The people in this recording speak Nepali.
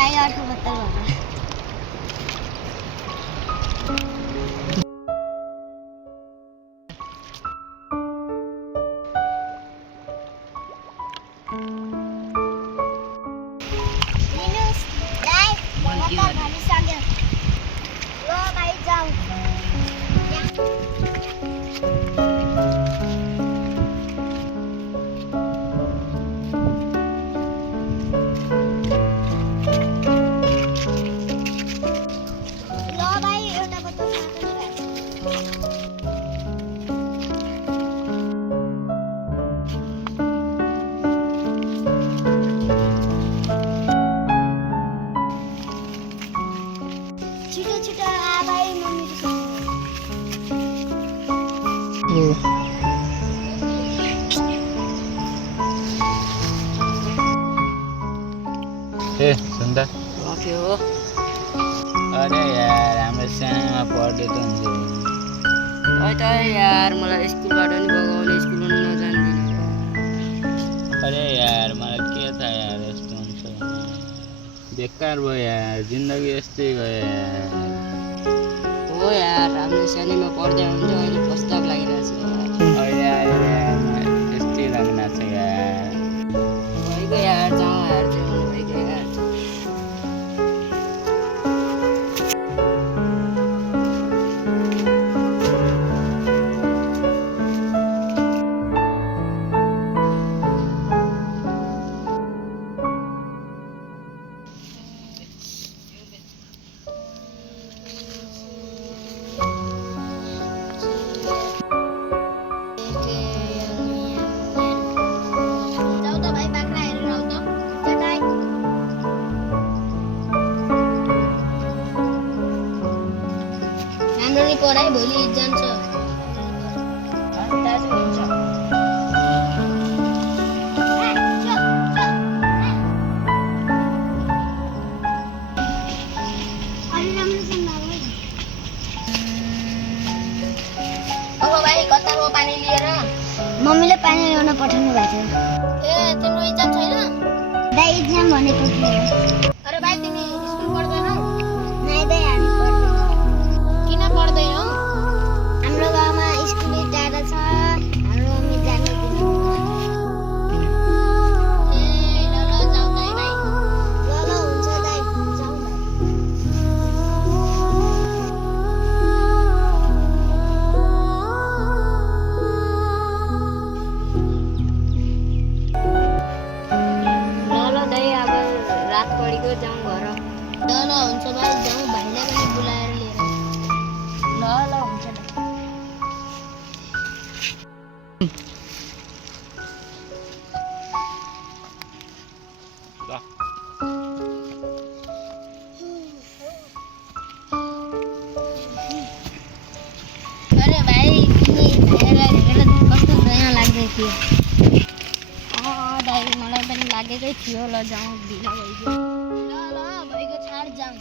भाइ 78 होला। लिनुस दाइ बता भनि सक्यो ल भाइ जाऊ छिटो आ भाइ मम्मी ए सुन्दा के हो? अरे यार हाम्रो सानोमा पढ्दै त हुन्थ्यो खै त यार मलाई स्कुलबाट नि बगाउने स्कुल नजान्दिने। अरे यार मलाई के थाहा यार यस्तो हुन्छ बेकार भयो यार जिन्दगी यस्तै गयो यार हो यार हाम्रो सानैमा पढ्दै हुन्थ्यो अहिले प्रस्ताव लागिरहेछ यार। अहिले आएर यार मलाई यस्तै लाग्न छ यार भइगयो यार जाउँ यार त्यो भइगयो यार। हाम्रो पढाइ भोलि जान्छ दाजु हुन्छ। ओहो भाइ कता हो पानी लिएर? मम्मीले पानी ल्याउन पठाउनु भएको छ। ए तिम्रो इक्जाम छैन? दाइ इक्जाम भनेको के हो? अरे भाइ तिमी स्कुल पढ्दैनौ? नाइ दाइ हामी पढ्दैनौँ। किन पढ्दैनौ? हाम्रो गाउँमा स्कुल टाढा छ हाम्रो मम्मी जान दिनु। ए ल ल जाऊ दाइ भाइ। ल हुन्छ दाइ जाऊ भाइ। ल दाइ अब रात पढेको जाउँ घर। ल हुन्छ भाइ जाउँ भाइलाई पनि बोलाएर लिएर। ल हुन्छ दाइ। अरे भाइ तिमी भाइलाई हेरेर कस्तो दया लाग्दै थियो। दाइ मलाई पनि लागेकै थियो ल जाउँ ढिला भइगयो। ल भइगयो छाड जाउँ।